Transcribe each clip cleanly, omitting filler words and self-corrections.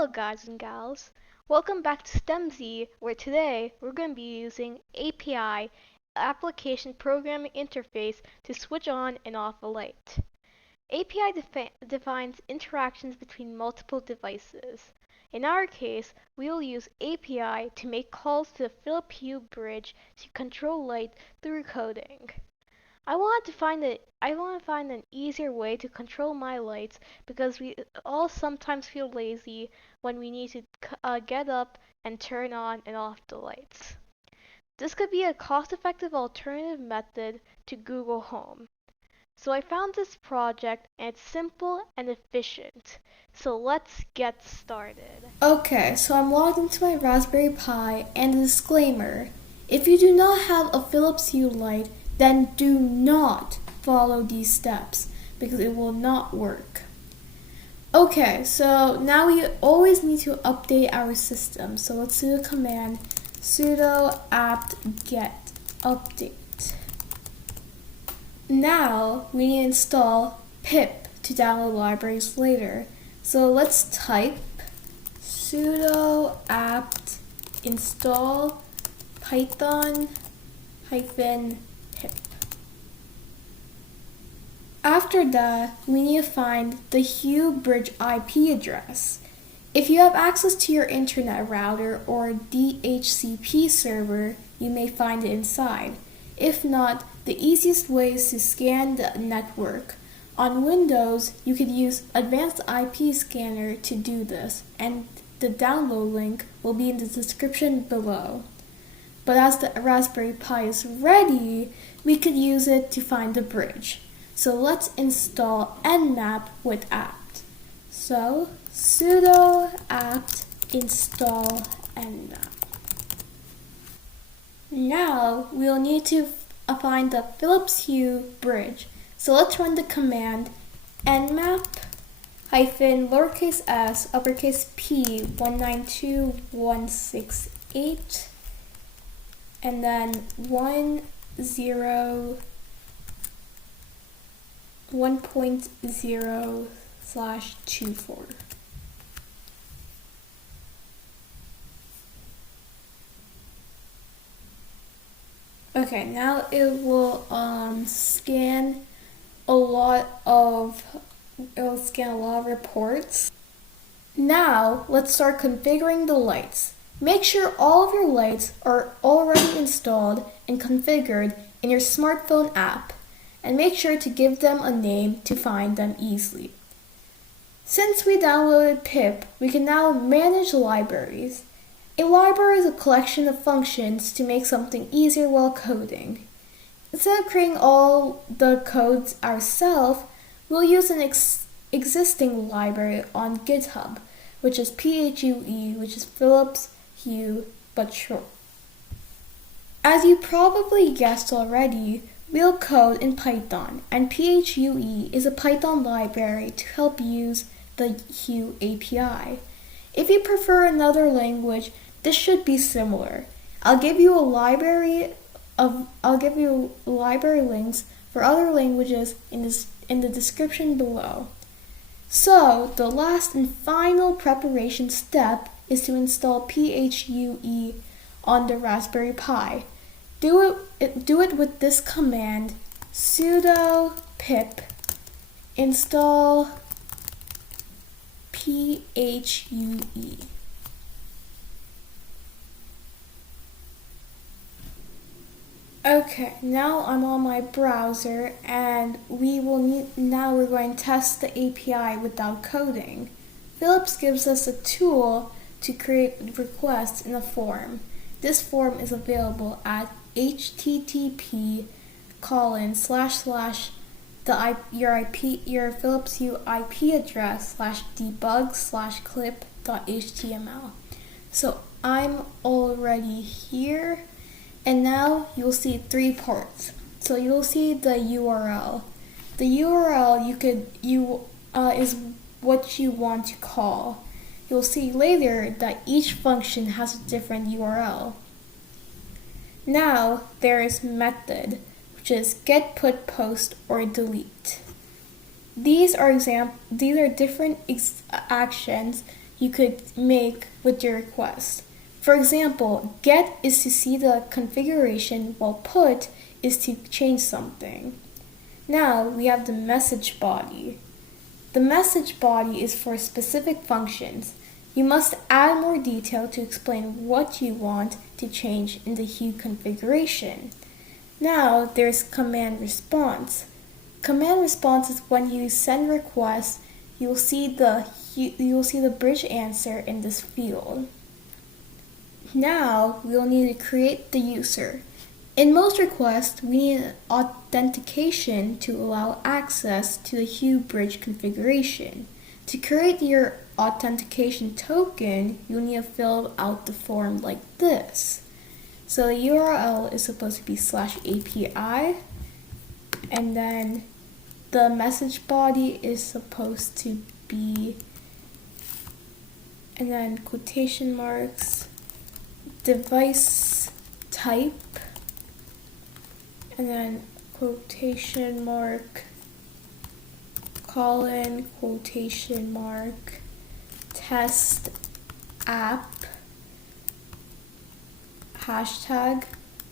Hello guys and gals, welcome back to STEMZ, where today we're going to be using API, Application Programming Interface, to switch on and off a light. API defines interactions between multiple devices. In our case, we will use API to make calls to the Philips Hue bridge to control light through coding. I want to find an easier way to control my lights because we all sometimes feel lazy when we need to get up and turn on and off the lights. This could be a cost-effective alternative method to Google Home. So I found this project and it's simple and efficient. So let's get started. Okay, so I'm logged into my Raspberry Pi, and a disclaimer: if you do not have a Philips Hue light, then do not follow these steps because it will not work. Okay, so now we always need to update our system. So let's do the command sudo apt-get update. Now we need to install pip to download libraries later. So let's type sudo apt install python -pip. After that, we need to find the Hue bridge IP address. If you have access to your internet router or DHCP server, you may find it inside. If not, the easiest way is to scan the network. On Windows, you could use Advanced IP Scanner to do this, and the download link will be in the description below. But as the Raspberry Pi is ready, we could use it to find the bridge. So let's install nmap with apt. So sudo apt install nmap. Now we'll need to find the Philips Hue bridge. So let's run the command nmap -lowercase s uppercase p 192168 and then 1.0/24. Okay, now it will scan a lot of reports. Now let's start configuring the lights. Make sure all of your lights are already installed and configured in your smartphone app, and make sure to give them a name to find them easily. Since we downloaded pip, we can now manage libraries. A library is a collection of functions to make something easier while coding. Instead of creating all the codes ourselves, we'll use an existing library on GitHub, which is PHUE, which is Philips Hue, but short. As you probably guessed already, we'll code in Python, and PHUE is a Python library to help use the Hue API. If you prefer another language, this should be similar. I'll give you library links for other languages in the description below. So the last and final preparation step is to install PHUE on the Raspberry Pi. Do it with this command sudo pip install PHUE. Okay, now I'm on my browser, and now we're going to test the API without coding. Philips gives us a tool to create requests in a form. This form is available at http://your Philips Hue IP address /debug/clip.html. So I'm already here. And now you'll see 3 parts. So you'll see the URL. The URL is what you want to call. You'll see later that each function has a different URL. Now there is method, which is get, put, post, or delete. These are different actions you could make with your request. For example, get is to see the configuration, while put is to change something. Now we have the message body. The message body is for specific functions. You must add more detail to explain what you want to change in the Hue configuration. Now there's command response. Command response is when you send requests, you'll see the bridge answer in this field. Now we'll need to create the user. In most requests, we need authentication to allow access to the Hue bridge configuration. To create your authentication token, you'll need to fill out the form like this. So the URL is supposed to be /API, and then the message body is supposed to be, and then quotation marks, device type, and then quotation mark, colon, quotation mark, test app, hashtag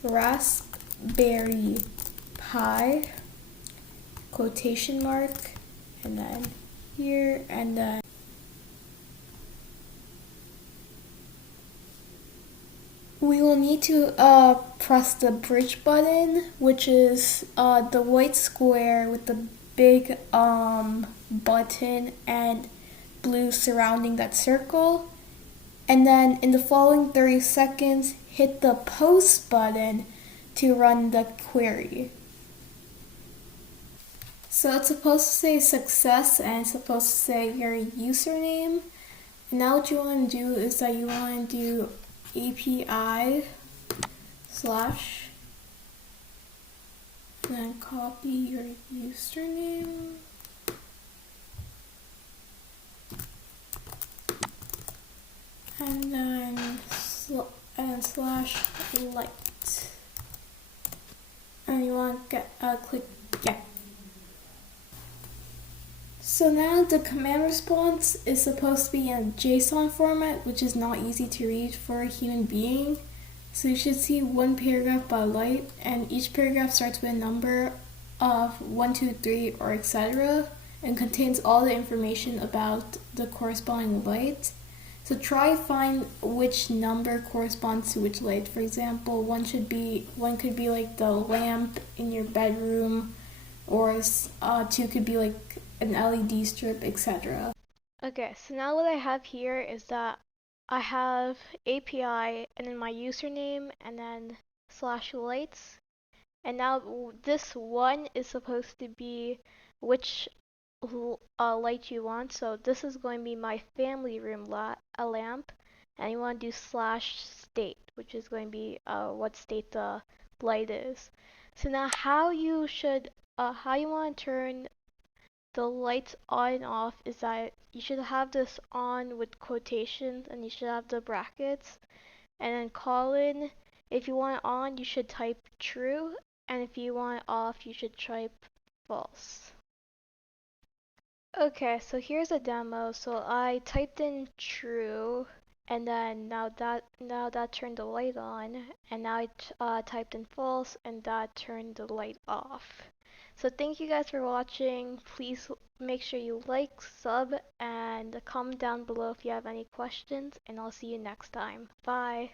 Raspberry Pi, quotation mark, and then here, and then we will need to press the bridge button, which is the white square with the big button and blue surrounding that circle. And then in the following 30 seconds, hit the post button to run the query. So it's supposed to say success and it's supposed to say your username. And now what you want to do is that you want to do API slash, and then copy your username. And then slash light. And you want to click get. So now the command response is supposed to be in a JSON format, which is not easy to read for a human being. So you should see one paragraph by light, and each paragraph starts with a number of 1, 2, 3, or etc., and contains all the information about the corresponding light. So try find which number corresponds to which light. For example, one could be like the lamp in your bedroom, or 2 could be like an LED strip, etc. Okay, so now what I have here is that I have API and then my username and then /lights. And now this one is supposed to be which light you want. So this is going to be my family room lamp. And you want to do /state, which is going to be what state the light is. So now how you want to turn the lights on and off is that you should have this on with quotations and you should have the brackets, and then colon. If you want it on, you should type true, and if you want it off, you should type false. Okay, so here's a demo. So I typed in true, and then now that turned the light on, and now I typed in false, and that turned the light off. So thank you guys for watching. Please make sure you like, sub, and comment down below if you have any questions, and I'll see you next time. Bye.